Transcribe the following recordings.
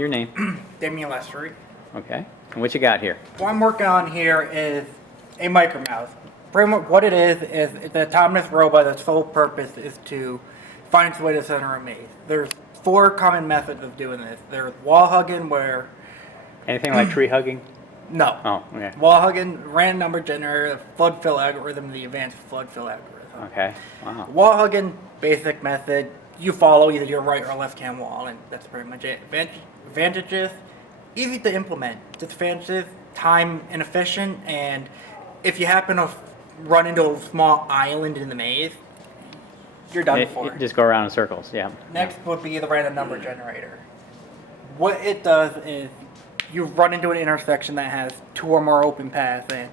Your name? Damian Lessary. Okay. And what you got here? What I'm working on here is a micromouse. Pretty much what it is it's an autonomous robot that's sole purpose is to find its way to the center of a maze. There's 4 common methods of doing this. There's wall hugging, where Anything like tree hugging? no. Oh, okay. Wall hugging, random number generator, flood fill algorithm, the advanced flood fill algorithm. Okay. Wow. Wall hugging, basic method. You follow either your right or left hand wall, and that's pretty much it. Advantages, easy to implement. Disadvantages, time inefficient, and if you happen to run into a small island in the maze, you're done for. Just go around in circles, yeah. Next would be the random number generator. What it does is you run into an intersection that has 2 or more open paths, and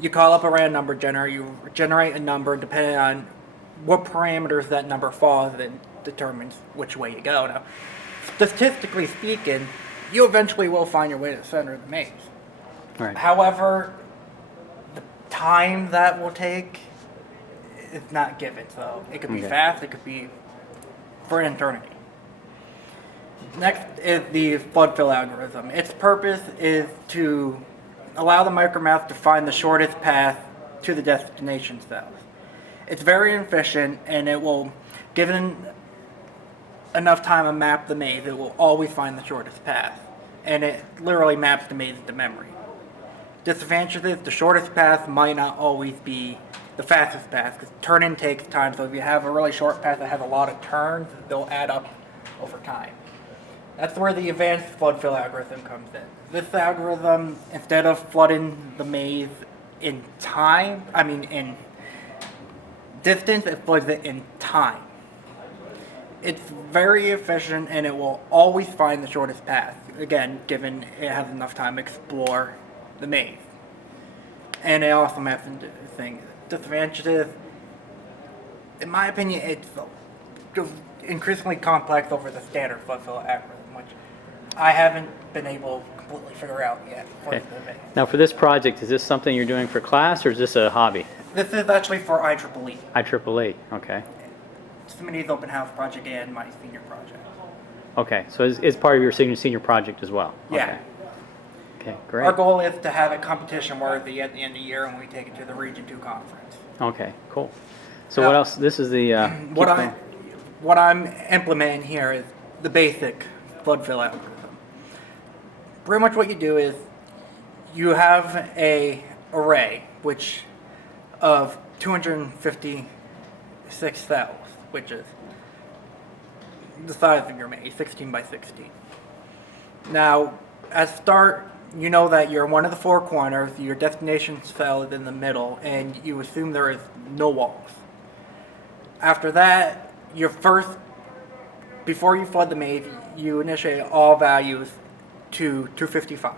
you call up a random number generator, you generate a number depending on what parameters that number falls in determines which way you go. Now, statistically speaking, you eventually will find your way to the center of the maze. Right. However, the time that will take is not given. So it could be Okay. fast, it could be for an eternity. Next is the flood fill algorithm. Its purpose is to allow the micromouse to find the shortest path to the destination cells. It's very efficient, and it will, given enough time to map the maze, it will always find the shortest path. And it literally maps the maze to memory. Disadvantage is the shortest path might not always be the fastest path, because turn-in takes time, so if you have a really short path that has a lot of turns, they'll add up over time. That's where the advanced flood fill algorithm comes in. This algorithm, instead of flooding the maze in in distance, it floods it in time. It's very efficient, and it will always find the shortest path. Again, given it has enough time to explore the maze. And it also maps into things. Disadvantages, in my opinion, it's increasingly complex over the standard flood fill algorithm, which I haven't been able to completely figure out yet for Okay. the maze. Now, for this project, is this something you're doing for class, or is this a hobby? This is actually for IEEE. IEEE, okay. Somebody's open house project and my senior project. Okay, so it's part of your senior project as well? Yeah. Okay. Okay, great. Our goal is to have it competition worthy at the end of the year when we take it to the Region 2 conference. Okay, cool. So what else? This is the... What I'm implementing here is the basic flood fill algorithm. Pretty much what you do is you have a array of 256 cells, which is the size of your maze, 16 by 16. Now, at start, you know that you're one of the 4 corners, your destination cell is in the middle, and you assume there is no walls. After that, before you flood the maze, you initiate all values to 255.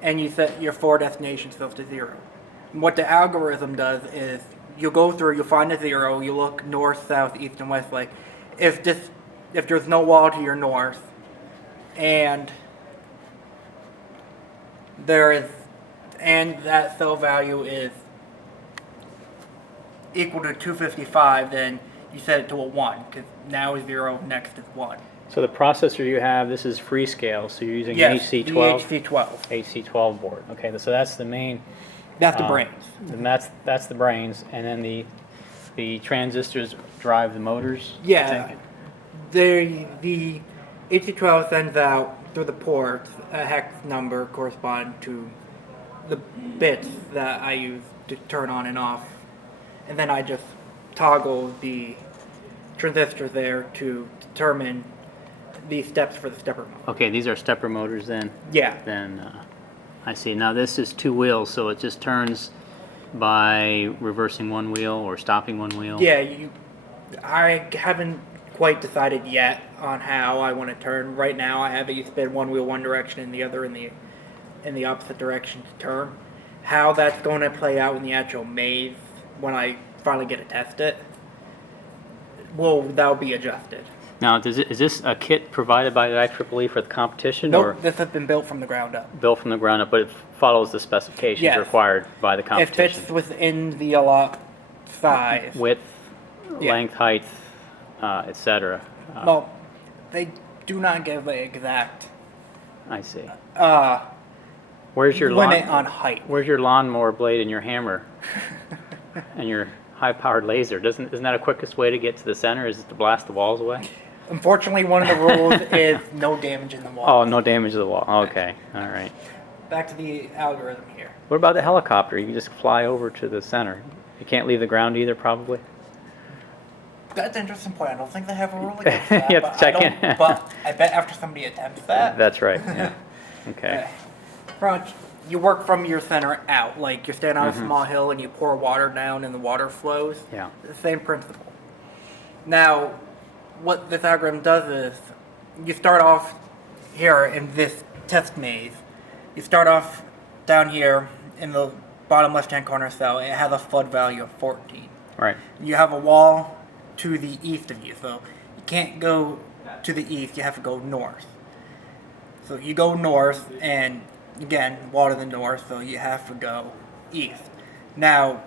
And you set your 4 destination cells to 0. And what the algorithm does is you'll go through, you'll find a 0, you look north, south, east, and west, like if there's no wall to your north, and that cell value is equal to 255, then you set it to a 1, because now is 0, next is 1. So the processor you have, this is Freescale, so you're using Yes, HC12? the HC12. HC12 board. Okay, so that's the main... That's the brains. And that's the brains, and then the transistors drive the motors? I Yeah. think? The HC12 sends out through the ports a hex number corresponding to the bits that I use to turn on and off. And then I just toggle the transistor there to determine the steps for the stepper mode. Okay, these are stepper motors then? Yeah. Then I see. Now this is 2 wheels, so it just turns by reversing 1 wheel or stopping 1 wheel? Yeah, I haven't quite decided yet on how I want to turn. Right now I have it spin 1 wheel one direction and the other in the opposite direction to turn. How that's going to play out in the actual maze when I finally get to test it, that'll be adjusted. Now, is this a kit provided by the IEEE for the competition? Nope, or this has been built from the ground up. built from the ground up, but it follows the specifications Yes. required by the It competition? fits within the allot size. Width, Yeah. length, height, etc. Well, they do not give the exact I see. Limit on height. Where's your lawnmower blade and your hammer and your high-powered laser? Isn't that a quickest way to get to the center? Is it to blast the walls away? Unfortunately, one of the rules is no damage in the wall. Oh, no damage to the wall. Okay, all right. Back to the algorithm here. What about the helicopter? You can just fly over to the center. You can't leave the ground either, probably? That's an interesting point. I don't think they have a rule against that. You have to check in. But I bet after somebody attempts that. That's right, yeah. Okay. You work from your center out. Like, you're standing on a small hill and you pour water down and the water flows. Yeah. The same principle. Now, what this algorithm does is, you start off here in this test maze. You start off down here in the bottom left-hand corner cell. It has a flood value of 14. Right. You have a wall to the east of you, so you can't go to the east. You have to go north. So you go north, and again, wall to the north, so you have to go east. Now,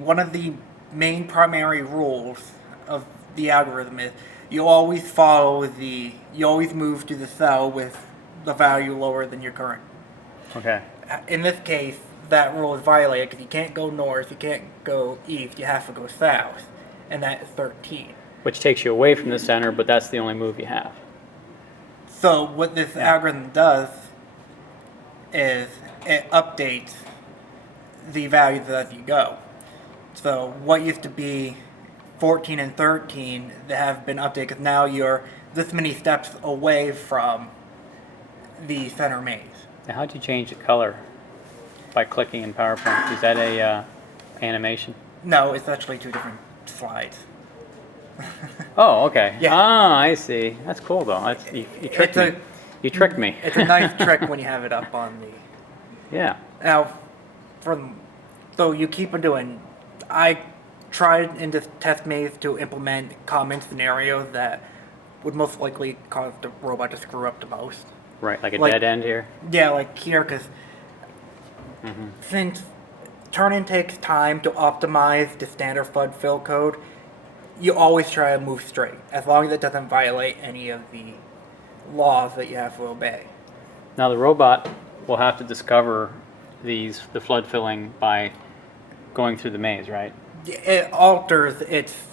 one of the main primary rules of the algorithm is you always move to the cell with the value lower than your current. Okay. In this case, that rule is violated because you can't go north, you can't go east, you have to go south, and that is 13. Which takes you away from the center, but that's the only move you have. So what this algorithm does is it updates the values as you go. So what used to be 14 and 13 that have been updated because now you're this many steps away from the center maze. Now, how'd you change the color? By clicking in PowerPoint. Is that a animation? No, it's actually two different slides. Oh, okay. Yeah. Ah, I see. That's cool, though. You tricked me. You tricked me. It's a nice trick when you have it up on the... Yeah. Now, so you keep on doing... I tried in this test maze to implement common scenarios that would most likely cause the robot to screw up the most. Right, like a dead end here? Yeah, like here, because since turn-in takes time to optimize the standard flood fill code, you always try to move straight, as long as it doesn't violate any of the laws that you have to obey. Now the robot will have to discover the flood filling by going through the maze, right? It alters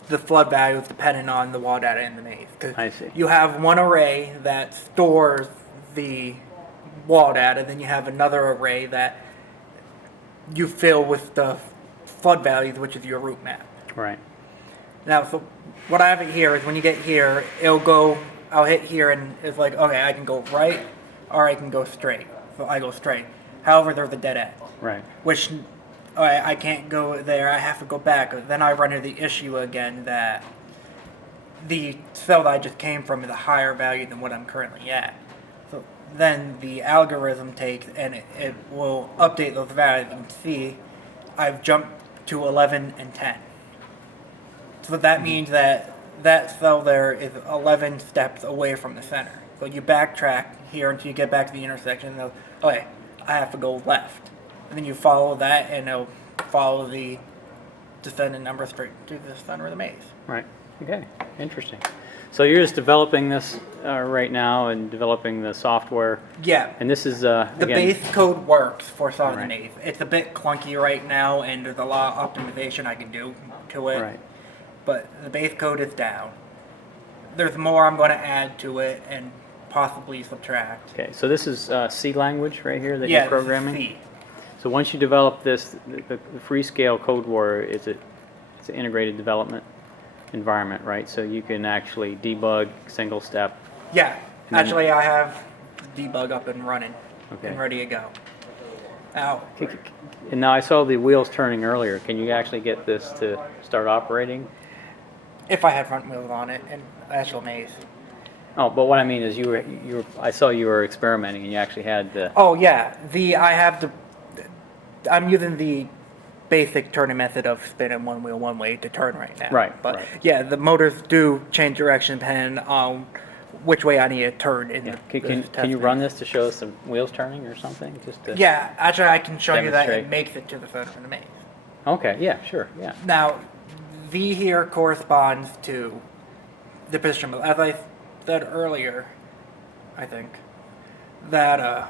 the flood values depending on the wall data in the maze. 'Cause I see. you have one array that stores the wall data, then you have another array that you fill with the flood values, which is your route map. Right. Now, so what I have it here is when you get here, I'll hit here and it's like, okay, I can go right or I can go straight. So I go straight. However, there's a dead end. Right. Which, I can't go there, I have to go back. Then I run into the issue again that the cell that I just came from is a higher value than what I'm currently at. So then the algorithm takes and it will update those values. You can see I've jumped to 11 and 10. So that means that cell there is 11 steps away from the center. So you backtrack here until you get back to the intersection and okay, I have to go left. And then you follow that and it'll follow the descending number straight to the center of the maze. Right. Okay. Interesting. So you're just developing this right now and developing the software. Yeah. And this is The again, base code works for solving the Right. maze. It's a bit clunky right now and there's a lot of optimization I can do to it. Right. But the base code is down. There's more I'm going to add to it and possibly subtract. Okay. So this is C language right here that Yeah, you're programming. this is C. So once you develop this, the Freescale Code Warrior it's an integrated development environment, right? So you can actually debug single step. Yeah, then- actually I have debug up and running Okay. and ready to go. Now, And now I saw the wheels turning earlier. Can you actually get this to start operating? if I had front wheels on it and actual maze. Oh, but what I mean is I saw you were experimenting and you actually had the. Oh yeah, I'm using the basic turning method of spinning one wheel one way to turn right now. Right, But right. yeah, the motors do change direction depending on which way I need to turn in Yeah. the Can you run this to show us the wheels turning or something? Just to, Yeah, actually I can show you that Demonstrate. it makes it to the center of the maze. Okay. Yeah. Sure. Yeah. Now, V here corresponds to the position. As I said earlier, I think, that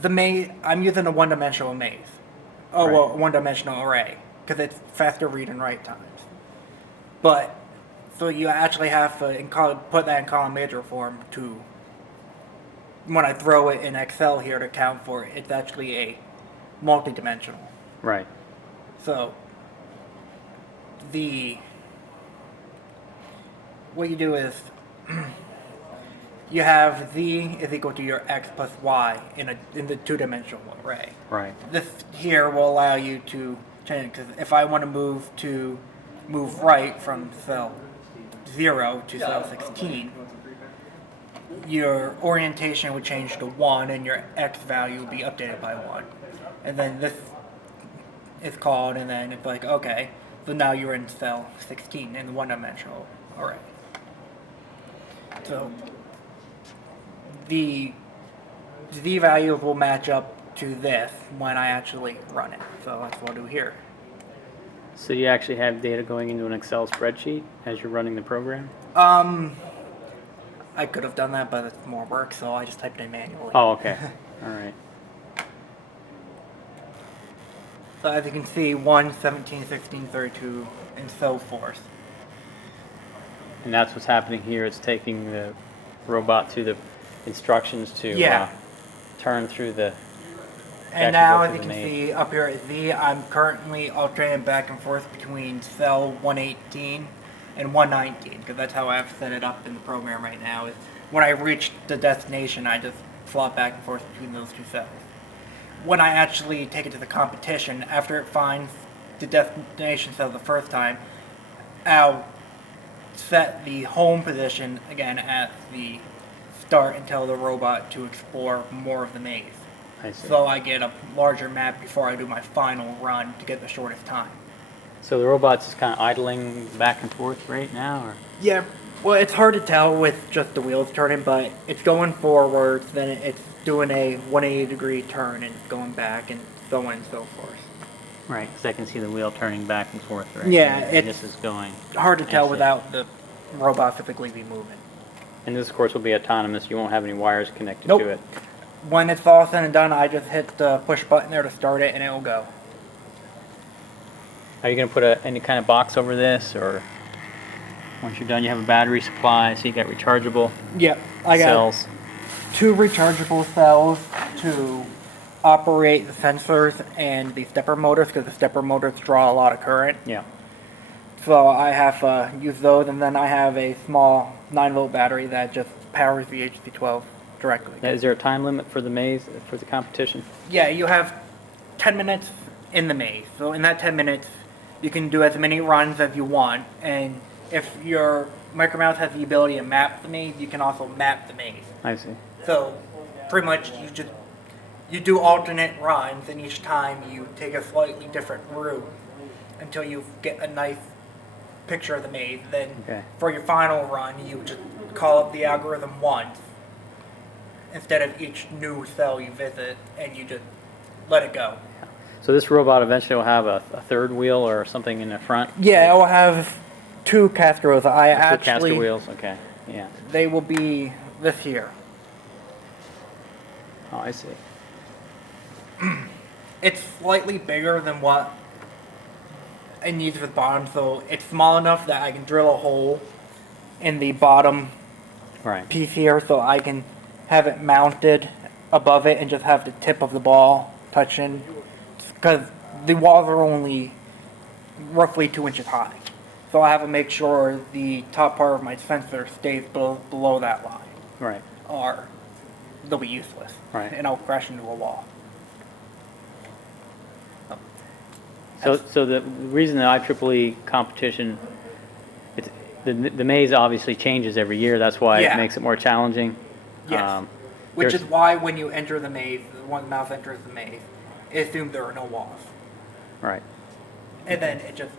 the maze, I'm using a one-dimensional maze. Oh, Right. well, one-dimensional array, because it's faster read and write times. But, so you actually have to put that in column major form to, when I throw it in Excel here to account for it, it's actually a multi-dimensional. Right. So, what you do is, you have z is equal to your x plus y in the two-dimensional array. Right. This here will allow you to change, because if I want to move right from cell 0 to cell 16, your orientation would change to 1 and your x value would be updated by 1. And then this is called, and then it's like, okay, so now you're in cell 16 in the one-dimensional array. So the z values will match up to this when I actually run it. So that's what I'll do here. So you actually have data going into an Excel spreadsheet as you're running the program? I could have done that, but it's more work, so I just typed it in manually. Oh, okay. All right. So as you can see, 1, 17, 16, 32, and so forth. And that's what's happening here. It's taking the robot through the instructions to Yeah. turn through the. And actually now, go as through you the can maze. see up here at Z, I'm currently alternating back and forth between cell 118 and 119, because that's how I've set it up in the program right now. Is when I reach the destination, I just flop back and forth between those two cells. When I actually take it to the competition, after it finds the destination cell the first time, I'll set the home position again at the start and tell the robot to explore more of the maze. I see. So I get a larger map before I do my final run to get the shortest time. So the robot's just kind of idling back and forth right now, or? Yeah, well, it's hard to tell with just the wheels turning, but it's going forward, then it's doing a 180-degree turn and going back and so on and so forth. Right, because I can see the wheel turning back and forth, right? Yeah, And it's this is going. hard to I tell see. without the robot physically be moving. And this, of course, will be autonomous. You won't have any wires connected Nope. to it. When it's all said and done, I just hit the push button there to start it and it will go. Are you going to put any kind of box over this, or once you're done, you have a battery supply, so you got rechargeable Yep, I got cells? 2 rechargeable cells to operate the sensors and the stepper motors, because the stepper motors draw a lot of current. Yeah. So I have use those, and then I have a small 9-volt battery that just powers the HC12 directly. Now, is there a time limit for the maze, for the competition? Yeah, you have 10 minutes in the maze. So in that 10 minutes, you can do as many runs as you want, and if your micromouse has the ability to map the maze, you can also map the maze. I see. So pretty much you do alternate runs, and each time you take a slightly different route until you get a nice picture of the maze. Then Okay. for your final run, you just call up the algorithm once instead of each new cell you visit, and you just let it go. So this robot eventually will have a third wheel or something in the front? Yeah, it will have 2 caster wheels. I Two caster actually wheels, okay. Yeah. they will be this here. Oh, I see. It's slightly bigger than what it needs for the bottom, so it's small enough that I can drill a hole in the bottom Right. piece here, so I can have it mounted above it and just have the tip of the ball touching, because the walls are only roughly 2 inches high. So I have to make sure the top part of my sensor stays below that line, Right. or they'll be useless, Right. and I'll crash into a wall. So the reason the IEEE competition, it's, the maze obviously changes every year. That's why Yeah. it makes it more challenging. Yes. Which there's- is why when you enter the maze, when the mouse enters the maze, it assumes there are no walls. Right. And then it just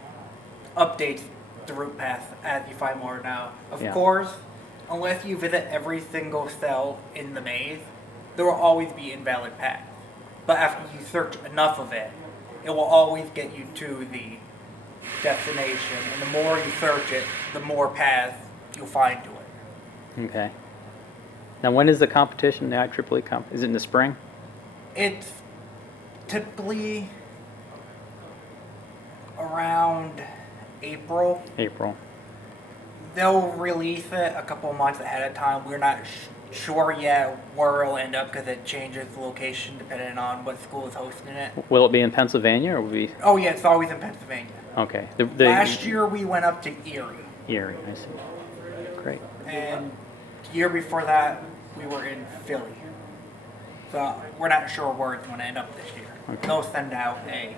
updates the route path as you find more now. Of Yeah. course, unless you visit every single cell in the maze, there will always be invalid paths. But after you search enough of it, it will always get you to the destination. And the more you search it, the more paths you'll find to it. Okay. Now, when is the competition, the IEEE comp? Is it in the spring? It's typically around April. April. They'll release it a couple months ahead of time. We're not sure yet where it'll end up because it changes the location depending on what school is hosting it. Will it be in Pennsylvania or will it be? Oh yeah, it's always in Pennsylvania. Okay. Last year we went up to Erie. Erie, I see. Great. And the year before that, we were in Philly. So we're not sure where it's going to end up this year. Okay. They'll send out a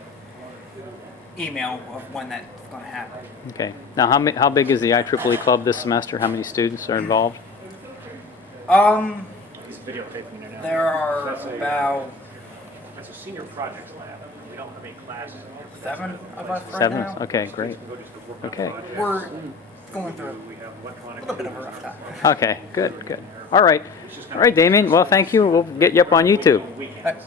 email of when that's going to happen. Okay. Now, how big is the IEEE club this semester? How many students are involved? He's videotaping it now. There are about That's a senior projects lab. We don't have any classes. 7 of us right Seven? now. Okay, great. Okay. We're going through We have a electronic. little bit of a rough time. Okay, good, good. All right. All right, Damian. Well, thank you. We'll get you up on YouTube. Weekends.